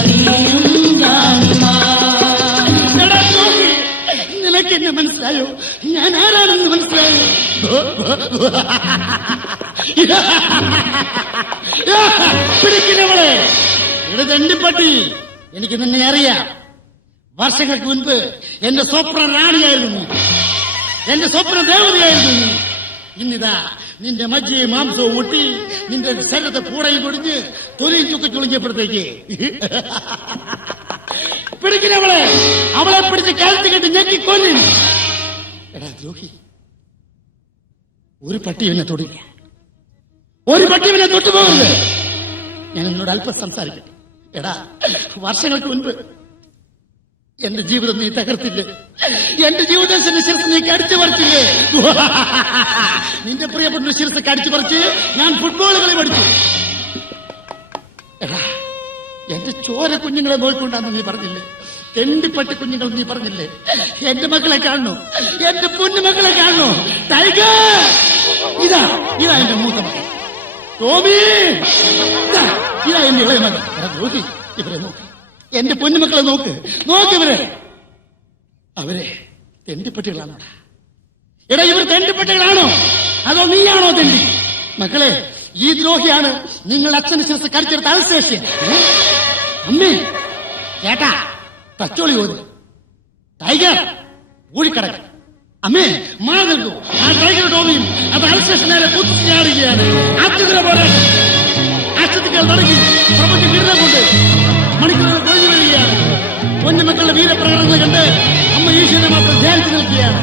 നീയും ഞാനുമായി. നിനക്ക് എന്നെ മനസ്സിലായോ? ഞാൻ ആരാണെന്ന് മനസ്സിലായോ? പിടിക്കുന്നവളെ, ഇവിടെ ദണ്ഡിപ്പട്ടി, എനിക്ക് നിന്നെ അറിയാം. വർഷങ്ങൾക്ക് മുൻപ് എന്റെ സ്വപ്ന റാണിയായിരുന്നു, എന്റെ സ്വപ്ന ദേവതയായിരുന്നു. ഇന്നിതാ നിന്റെ മജ്ജയും മാംസവും മുട്ടി, നിന്റെ ശരീരത്തെ കൂടയും കൊടിഞ്ഞ് തൊലിയും ചുക്കി ചുളിഞ്ഞപ്പോഴത്തേക്ക് പിടിക്കുന്നവളെ, അവളെ പിടിച്ച് കഴുത്ത് കെട്ടി ഞെക്കിക്കൊല്ലും. എടാ ദ്രോഹി, ഒരു പട്ടി എന്നെ തൊടില്ല, ഒരു പട്ടി എന്നെ തൊട്ടുപോകരുത്. ഞാൻ എന്നോട് അല്പം സംസാരിക്കട്ടെ. എടാ, വർഷങ്ങൾക്ക് മുൻപ് എന്റെ ജീവിതം നീ തകർത്തില്ലേ? എന്റെ ജീവിതത്തിന്റെ ശിരസ് നീ കടിച്ചു പറിച്ചില്ലേ? നിന്റെ പ്രിയപ്പെട്ട ശിരസ് കടിച്ചു പറിച്ച് ഞാൻ ഫുട്ബോൾ കളി പഠിച്ചു. എടാ, എന്റെ ചോര കുഞ്ഞുങ്ങളെ നോക്കിക്കൊണ്ടാന്ന് നീ പറഞ്ഞില്ലേ? തെണ്ടിപ്പട്ടി കുഞ്ഞുങ്ങൾ നീ പറഞ്ഞില്ലേ? എന്റെ മക്കളെ കാണണോ? എന്റെ പൊന്നു മക്കളെ കാണണോ? ടൈഗർ, ഇതാ എന്റെ മൂത്ത മകൻ ടോമി, ഇതാ എന്റെ ഇളയ മകൻ. നോക്കി ഇവരെ നോക്ക്, എന്റെ പൊന്നുമക്കളെ നോക്ക്, നോക്കിവരെ. അവരെ തെണ്ടിപ്പട്ടികളാണോ? എടാ, ഇവർ തെണ്ടിപ്പട്ടികളാണോ അതോ നീയാണോ തെണ്ടി? മക്കളെ, ഈ ദ്രോഹിയാണ് നിങ്ങൾ അച്ഛന് ശിരസ് കടിച്ചെടുത്ത അൽസേഷ്യൻ. അമ്മേ, ചേട്ടാ, തച്ചോളി പോയി ടൈഗർ ഊഴിക്കടക. അമ്മേ, മാറി നിൽക്കൂ. ആ ടൈഗർ ടോമിയും അത് അൽസേഷ്യനെ കുത്തിയാടുകയാണ്. അച്ഛനെ പോരാട്ടം അച്ഛത്തിക്കാൽ തുടങ്ങി പ്രപഞ്ച കിരുന്ന കൊണ്ട് മണിക്കൂറുകൾ കഴിഞ്ഞു വരികയാണ്. പൊന്നുമക്കളുടെ വീരപ്രകടനങ്ങൾ കണ്ട് അമ്മ ഈശ്വരനെ മാത്രം ധ്യാനിച്ചു നിൽക്കുകയാണ്.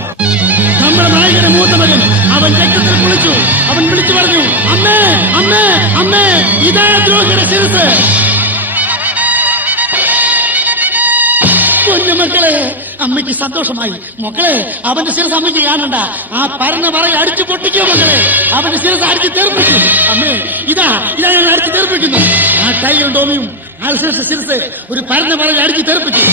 നമ്മുടെ നായകന്റെ മൂത്ത മകൻ അവൻ രക്തത്തിൽ കുളിച്ചു. അവൻ വിളിച്ചു പറഞ്ഞു, അമ്മേ അമ്മേ അമ്മേ, ഇതാ ദ്രോഹിയുടെ ശിരസ്. പൊന്നുമക്കളെ, അമ്മയ്ക്ക് സന്തോഷമായി. മക്കളെ, അവന്റെ ശിരസ് അമ്മയ്ക്ക് കാണണ്ട. ആ പരന്ന പറയ അടിച്ചു പൊട്ടിക്കോ മക്കളെ. അവന്റെ ശിരസ് അടിച്ചു തീർപ്പിക്കും. അമ്മേ, ഇതാ ഞാൻ അടിച്ചു തീർപ്പിക്കുന്നു. ആ ടൈഗറും ടോമിയും അൽസേഷൻ ശിരസ് ഒരു പരന്ന പറയ അടിച്ചു തീർപ്പിച്ചു.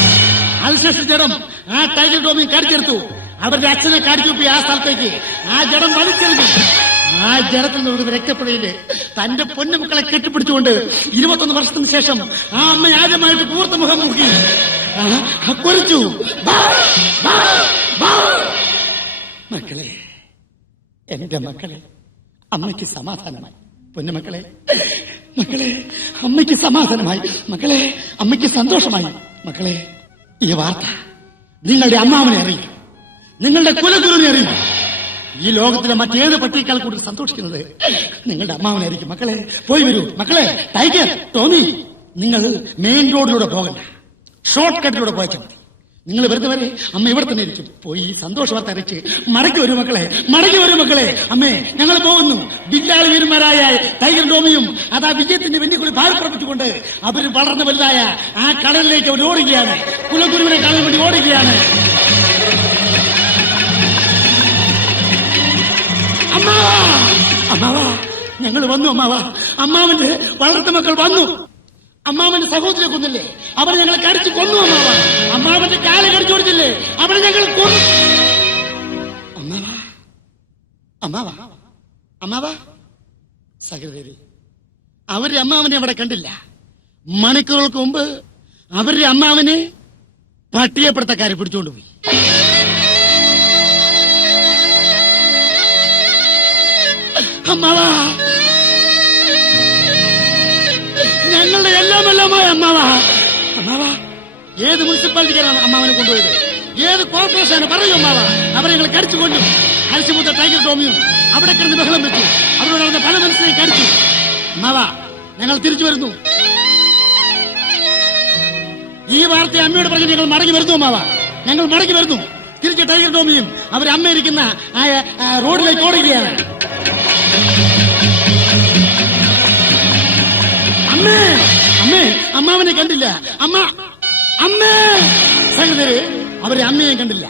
അൽസേഷൻ ജഡം ആ ടൈഗർ ടോമിയും കടിച്ചെടുത്തു. അവരുടെ അച്ഛനെ കാടിച്ചുപ്പി ആ സ്ഥലത്തേക്ക് ആ ജഡം വലിച്ചെറിഞ്ഞു. ആ ജഡത്തിൽ നിന്ന് രക്തപ്പുഴയില് തന്റെ പൊന്നുമക്കളെ കെട്ടിപ്പിടിച്ചുകൊണ്ട് 21 വർഷത്തിന് ശേഷം ആ അമ്മ ആദ്യമായിട്ട് പൂർത്ത മുഖം നോക്കി കുറിച്ചു. മക്കളെ, എന്റെ മക്കളെ, അമ്മയ്ക്ക് സമാധാനമായി. പൊന്നുമക്കളെ, മക്കളെ, അമ്മയ്ക്ക് സമാധാനമായി. മക്കളെ, അമ്മയ്ക്ക് സന്തോഷമായി. മക്കളെ, ഈ വാർത്ത നിങ്ങളുടെ അമ്മാവനെ അറിയിക്കും, നിങ്ങളുടെ കുലഗുരുവിനെ അറിയിക്കും. ഈ ലോകത്തിലെ മറ്റേത് പട്ടിയേക്കാൾ കൂടുതൽ സന്തോഷിക്കുന്നത് നിങ്ങളുടെ അമ്മാവനായിരിക്കും. മക്കളെ, പോയി വരൂ. മക്കളെ, ടൈഗർ, ടോമി, നിങ്ങൾ മെയിൻ റോഡിലൂടെ പോകണ്ട, ഷോർട്ട് കട്ടിലൂടെ പോയച്ചാൽ മതി. നിങ്ങൾ വരുന്ന വരെ അമ്മ ഇവിടെ തന്നെ ഇരിക്കും. പോയി സന്തോഷ വാർത്ത അറിയിച്ച് മടക്കി വരൂ മക്കളെ, മടങ്ങി വരൂ മക്കളെ. അമ്മേ, ഞങ്ങൾ പോകുന്നു. ബില്ലാളി വീരന്മാരായ ടൈഗർ ടോമിയും അതാ വിജയത്തിന്റെ വെന്നിക്കുളി ഭാരപ്രപ്പിച്ചുകൊണ്ട് അവര് വളർന്നു വലുതായ ആ കടലിലേക്ക് അവർ ഓടുകയാണ്. കുലഗുരുവിനെ കാണാൻ വേണ്ടി ഓടുകയാണ്. അമ്മാവാ, ഞങ്ങൾ വന്നു. അമ്മാവന്റെ വളർത്ത മക്കൾ വന്നു. അമ്മാവന്റെ സഹോദരിയെ കൊന്നില്ലേ? അവരെ ഞങ്ങളെ കടിച്ചു കൊന്നു. അമ്മാവന്റെ കാല് കടിച്ചു കൊടുത്തില്ലേ? അവരെ ഞങ്ങൾ കൊന്നു. അമ്മാവാ, സഹദേവി, അവരുടെ അമ്മാവനെ അവിടെ കണ്ടില്ല. മണിക്കൂറുകൾക്ക് മുമ്പ് അവരുടെ അമ്മാവനെ പട്ടികപ്പെടുത്തക്കാരെ പിടിച്ചുകൊണ്ടുപോയി. അമ്മാവാ, ഞങ്ങളുടെ എല്ലാമെല്ലാമായ അമ്മാവാ. അമ്മാവാ, ഏത് മുനിസിപ്പാലിറ്റിക്കാരാണ് അമ്മാവനെ കൊണ്ടുപോയത്? ഏത് കോർപ്പറേഷനാണ്? പറയൂ അമ്മാവാ. അവരെ ഞങ്ങൾ കടിച്ചു കൊണ്ടു. അരിച്ചുപൂത്ത ടൈഗർ ടോമിയും അവിടെ കിടന്ന് ബഹളം വെച്ചു. അവരോട് നടന്ന പല മനുഷ്യരെയും കടിച്ചു. അമ്മാവാ, ഞങ്ങൾ തിരിച്ചു വരുന്നു. ഈ വാർത്ത അമ്മയോട് പറഞ്ഞ് ഞങ്ങൾ മടങ്ങി വരുന്നു അമ്മാവാ. ഞങ്ങൾ മടങ്ങി വരുന്നു. തിരിച്ച് ടൈഗർ ടോമിയും അവർ അമ്മ ഇരിക്കുന്ന റോഡിലേക്ക് ഓടുകയാണ്. അമ്മേ, അമ്മേ, അമ്മാവനെ കണ്ടില്ല. അമ്മേ. സഹോദരി, അവരെ അമ്മയെ കണ്ടില്ല.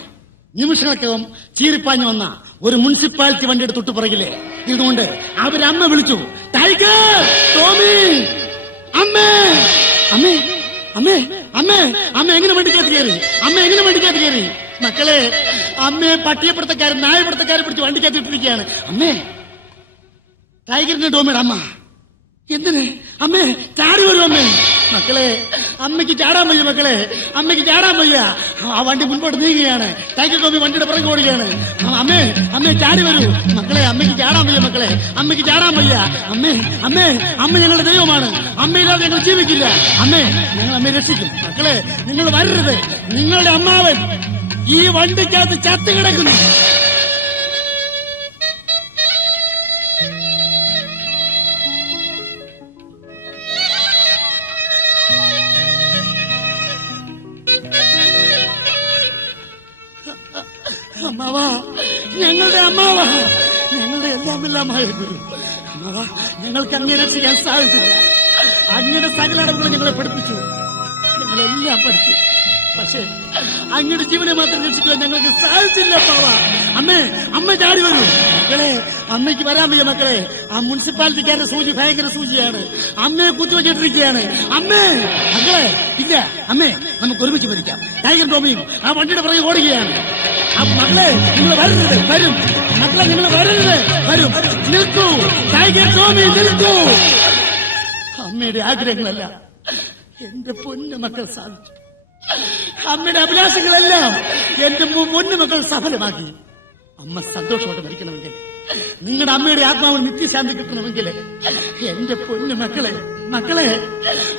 നിമിഷങ്ങൾക്കകം ചീറിപ്പാഞ്ഞു വന്ന ഒരു മുനിസിപ്പാലിറ്റി വണ്ടിയുടെ തൊട്ടുപുറകിലെ ഇതുകൊണ്ട് അവരമ്മ വിളിച്ചു, ടൈഗർ ടോമി. അമ്മേ, അമ്മേ, അമ്മേ, അമ്മേ, അമ്മ എങ്ങനെ വണ്ടിക്കകത്ത് കയറി? അമ്മ എങ്ങനെ വണ്ടിക്കകത്ത് കയറി? മക്കളെ, അമ്മയെ പട്ടികപ്പെടുത്തക്കാരൻ നായപ്പെടുത്തക്കാരെ പിടിച്ച് വണ്ടിക്കകത്ത് ഇട്ടിരിക്കുകയാണ്. അമ്മേ, ടൈഗറിന്റെ ടോമിയുടെ അമ്മ. എന്തിന്? അമ്മേ, ചാടി വരും അമ്മേ. മക്കളെ, അമ്മയ്ക്ക് ചാടാൻ വയ്യ. മക്കളെ, അമ്മയ്ക്ക് ചാടാൻ വയ്യ. ആ വണ്ടി മുൻപോട്ട് നീങ്ങുകയാണ്. ടൈഗർ ടോമി വണ്ടിയുടെ പുറകെ ഓടുകയാണ്. അമ്മേ, അമ്മേ, ചാടി വരൂ. മക്കളെ, അമ്മയ്ക്ക് ചാടാൻ വയ്യ. മക്കളെ, അമ്മയ്ക്ക് ചാടാൻ വയ്യ. അമ്മേ, അമ്മേ, അമ്മ ഞങ്ങളുടെ ദൈവമാണ്. അമ്മയില്ലാതെ ഞങ്ങൾ ജീവിക്കില്ല. അമ്മേ, ഞങ്ങൾ അമ്മയെ രക്ഷിക്കും. മക്കളെ, നിങ്ങൾ വരരുത്. നിങ്ങളുടെ അമ്മാവൻ ഈ വണ്ടിക്കകത്ത് ചത്ത് കിടക്കുന്നു. അമ്മാവാ, ഞങ്ങളുടെ അമ്മാവാ, ഞങ്ങളുടെ എല്ലാമെല്ലാമായ ഗുരു. അമ്മാവാ, ഞങ്ങൾക്ക് അങ്ങനെ രക്ഷിക്കാൻ സാധിച്ചില്ല. അങ്ങയുടെ സകലടവുകൾ ഞങ്ങളെ പഠിപ്പിച്ചു. ഞങ്ങളെല്ലാം പഠിച്ചു. പക്ഷേ അങ്ങയുടെ ജീവനെ മാത്രം രക്ഷിക്കാൻ ഞങ്ങൾക്ക് സാധിച്ചില്ല അമ്മാവാ. അമ്മേ, അമ്മ ചാടി വരൂ. മക്കളെ, അമ്മയ്ക്ക് വരാൻ വയ്യ. മക്കളെ, ആ മുനിസിപ്പാലിറ്റിക്കാരുടെ സൂചി ഭയങ്കര സൂചിയാണ്. അമ്മയെ കുത്തിവെച്ചിട്ടിരിക്കുകയാണ്. അമ്മേ, മക്കളെ, ഇല്ല. അമ്മേ, നമുക്ക് ഒരുമിച്ച് മരിക്കാം. ടൈഗർ ടോമിയും ആ വണ്ടിയുടെ പുറകെ ഓടുകയാണ്. മക്കളെ, നിങ്ങൾ വരരുത്. വരും. മക്കളെ, നിങ്ങൾ വരരുത്. വരും. നിൽക്കൂ. ടൈഗർ ടോമി, നിൽക്കൂ. അമ്മയുടെ ആഗ്രഹങ്ങളല്ല എന്റെ പൊന്നു മക്കൾ സാധിച്ചു. അമ്മയുടെ അഭിലാഷങ്ങളെല്ലാം എന്റെ പൊന്നു മക്കൾ സഫലമാക്കി. അമ്മ സന്തോഷമായിട്ട് മരിക്കണമെങ്കിൽ, നിങ്ങളുടെ അമ്മയുടെ ആത്മാവിന് നിത്യശാന്തി കിട്ടണമെങ്കിൽ, എന്റെ പൊന്നു മക്കളെ, മക്കളെ,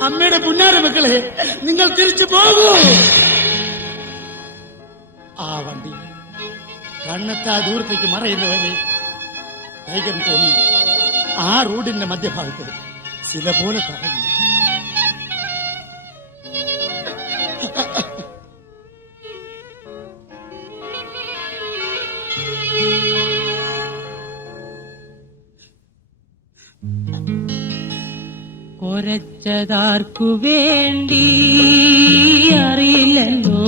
അമ്മയുടെ പുന്നാര മക്കളെ, നിങ്ങൾ തിരിച്ചു പോകൂ. ആ വണ്ടി കണ്ണെത്താ ദൂരത്തേക്ക് മറയുന്നവരെ ടൈഗർ ടോമി ആ റോഡിന്റെ മധ്യഭാഗത്ത് ശില പോലെ തടഞ്ഞു. കൊരച്ചതാർക്കു വേണ്ടി അറിയില്ലല്ലോ,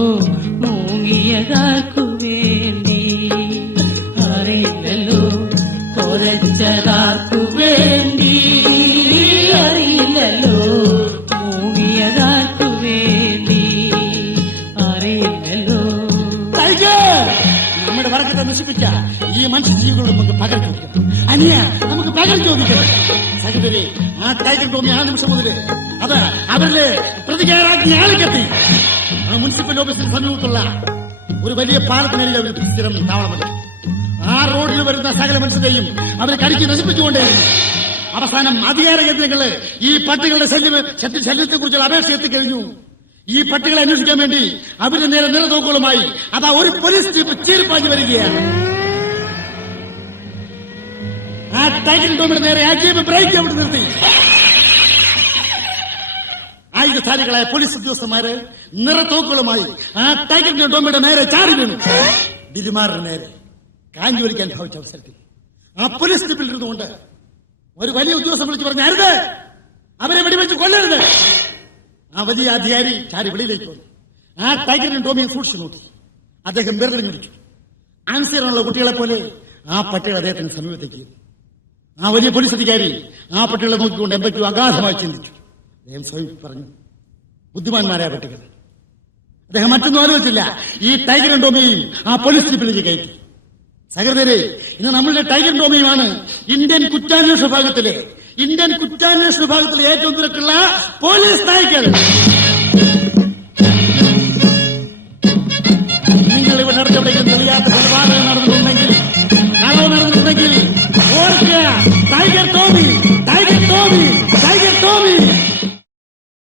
മൂങ്ങിയതാർക്കു വേണ്ടി അറിയില്ലല്ലോ, കൊരച്ചതാർക്കു വേണ്ടി അറിയില്ലല്ലോ, മൂങ്ങിയതാർക്കു വേണ്ടി അറിയില്ലല്ലോ. നമ്മുടെ വർഗത്തെ നശിപ്പിച്ച ഈ മനുഷ്യജീവികളോട് നമുക്ക് പകരം ചോദിക്കണം. അനിയ, നമുക്ക് പകരം ചോദിക്കണം. സഹോദരി, ആ ടൈഗർ ടോമി ആ നിമിഷം മുതൽ അത് അവരുടെ പ്രതികാരാജ്ഞ ആളിക്കെത്തി. ആ മുനിസിപ്പൽ ഓഫീസിന് സമീപത്തുള്ള ഒരു വലിയ പാലത്തിനരികെ അവർ സ്ഥിരം താവളമല്ല. ആ റോഡിൽ വരുന്ന സകല മനുഷ്യരെയും അവർ കടിച്ച് നശിപ്പിച്ചുകൊണ്ടേയിരുന്നു. അവസാനം അധികാര കേന്ദ്രങ്ങള് ഈ പട്ടികളുടെ ശല്യത്തെ കുറിച്ചുള്ള അപേക്ഷ എത്തിക്കഴിഞ്ഞു. ഈ പട്ടികളെ അന്വേഷിക്കാൻ വേണ്ടി അവരുടെ നേരെ നിലതോക്കുകളുമായി അതാ ഒരു പോലീസ് ജീപ്പ് ചീറിപ്പാഞ്ഞു വരികയാണ്. ആ ടൈഗർ ടോമിയുടെ നേരെ ആ ജീപ്പ് ബ്രേക്ക് അവിടെ നിർത്തി. ആയുധധാരികളായ പോലീസ് ഉദ്യോഗസ്ഥന്മാര് നിറത്തോക്കുകളുമായി ആ ടൈഗർ ടോമിയുടെ നേരെ ചാടി വീണു. ബിലിമാറിന്റെ നേരെ കാഞ്ചി വലിക്കാൻ ഭാവിച്ച അവസരത്തിൽ ആ പോലീസ് ജീപ്പിൽ ഇരുന്നുകൊണ്ട് ഒരു വലിയ ഉദ്യോഗസ്ഥൻ വിളിച്ചു പറഞ്ഞു, അരുത്, അവരെ വെടിവെച്ച് കൊല്ലരുത്. ആ വലിയ അധികാരി ചാരി വെളിയിലേക്ക് വന്നു. ആ ടൈഗറിനും ടോമിയും സൂക്ഷിച്ചു നോക്കി. അദ്ദേഹം വിരലിഞ്ഞിരിച്ചു. ആൻസറിനുള്ള കുട്ടികളെ പോലെ ആ പട്ടികൾ അദ്ദേഹത്തിന് സമീപത്തേക്ക്. ആ വലിയ പോലീസ് അധികാരി ആ പട്ടികളെ നോക്കിക്കൊണ്ട് എന്തൊക്കെയോ അഗാധമായി ചിന്തിച്ചു. അദ്ദേഹം സ്വയം പറഞ്ഞു, ബുദ്ധിമാന്മാരായ പട്ടികൾ. അദ്ദേഹം മറ്റൊന്നും ആലോചിച്ചില്ല. ഈ ടൈഗറും ടോമിയും ആ പോലീസ് ജീപ്പിലേക്ക് കയറ്റി. സഹോദരരെ, ഇന്ന് നമ്മളുടെ ടൈഗർ ടോമിയുമാണ് ഇന്ത്യൻ കുറ്റാന്വേഷണ വിഭാഗത്തിലെ ഇന്ത്യൻ കുറ്റാന്വേഷണ വിഭാഗത്തിലെ ഏറ്റവും തിരക്കുള്ള പോലീസ് നായ്ക്കൾ. നിങ്ങൾ ഇവിടെ എവിടെയെങ്കിലും തെളിയാത്ത കൊലപാതകം നടന്നിട്ടുണ്ടെങ്കിൽ, കളവ് നടന്നിട്ടുണ്ടെങ്കിൽ ഓർക്കുക, ടൈഗർ ടോമി, ടൈഗർ